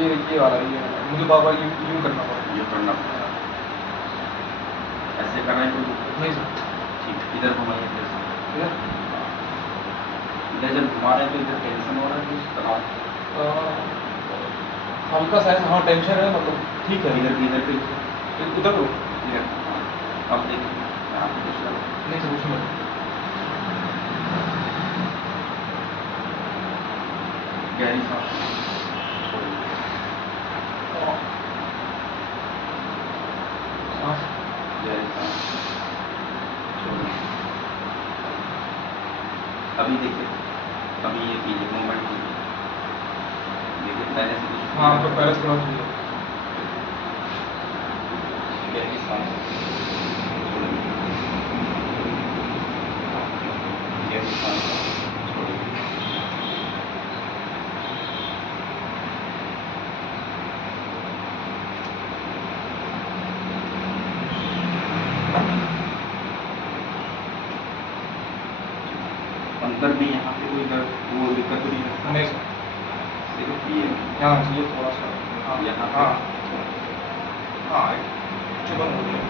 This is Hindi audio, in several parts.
ये वाला मुझे बार-बार यूँ करना पड़ा। यूँ करना पड़ा। ऐसे करना है तो नहीं सर। ठीक, इधर घुमाइए इधर से। इधर? इधर जब घुमा रहे हैं तो इधर टेंशन हो रहा है कुछ तनाव? हल्का सा है, हाँ टेंशन है मतलब ठीक है। इधर इधर पे उधर को? इधर, हाँ। अब देखिए यहाँ पे कुछ लगा नहीं सर उसमें गहरी सांस छोड़िए। सांस गहरी सांस छोड़िए। अभी देखिए, अभी ये कीजिए, मूवमेंट कीजिए। देखिए पहले से कुछ हाँ तो पहले से बहुत ठीक है। गहरी सांस छोड़िए। गहरी सांस छोड़िए। अंदर में यहाँ पे कोई दर्द वो दिक्कत नहीं है? नहीं सर। सिर्फ ये हाँ ये थोड़ा सा हाँ यहाँ पे? हाँ हाँ चुभन हो गया।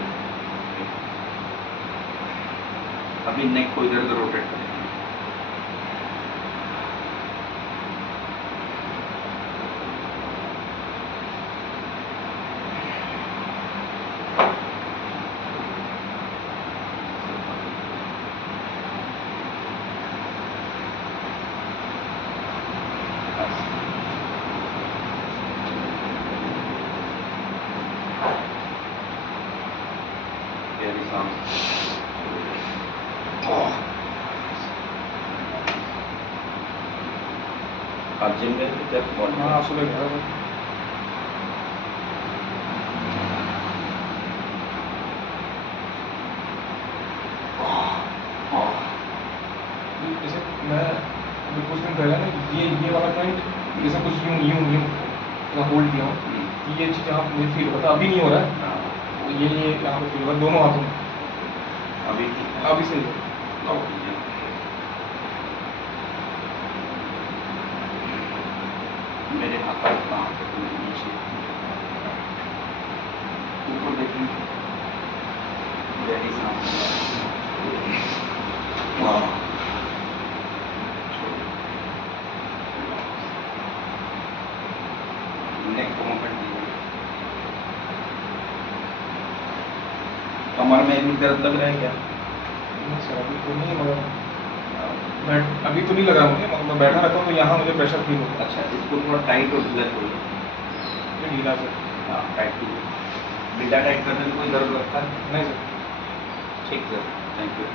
अभी नेक को इधर उधर रोटेट करें। गहरी सांस। आप जिम गए थे क्या? हाँ सुबह गया था। जैसे मैं अभी कुछ दिन पहले ना ये वाला जॉइंट जैसे कुछ यूँ यूँ यूँ मैं होल्ड किया हूँ, ये चीज़ यहाँ मुझे फील होता अभी नहीं हो रहा है। हाँ। ये यहाँ पे फील हो रहा दोनों हाथों में। अभी अभी सही है। लॉक कीजिए। मेरे हाथ पर कहाँ पे नीचे ऊपर देखेंगे। गहरी सांस नेक को मूवमेंट दीजिए। कमर में भी दर्द लग रहा है क्या? नहीं सर अभी तो नहीं मगर अभी तो नहीं लगा मुझे, मगर मैं बैठा रहता हूँ तो यहाँ मुझे प्रेशर फील होता अच्छा, इसको थोड़ा टाइट और ढीला छोड़िए। है। ये ढीला सर। हाँ, टाइट कीजिए। ढीला टाइट करने में कोई दर्द लगता है? नहीं सर। ठीक सर, थैंक यू।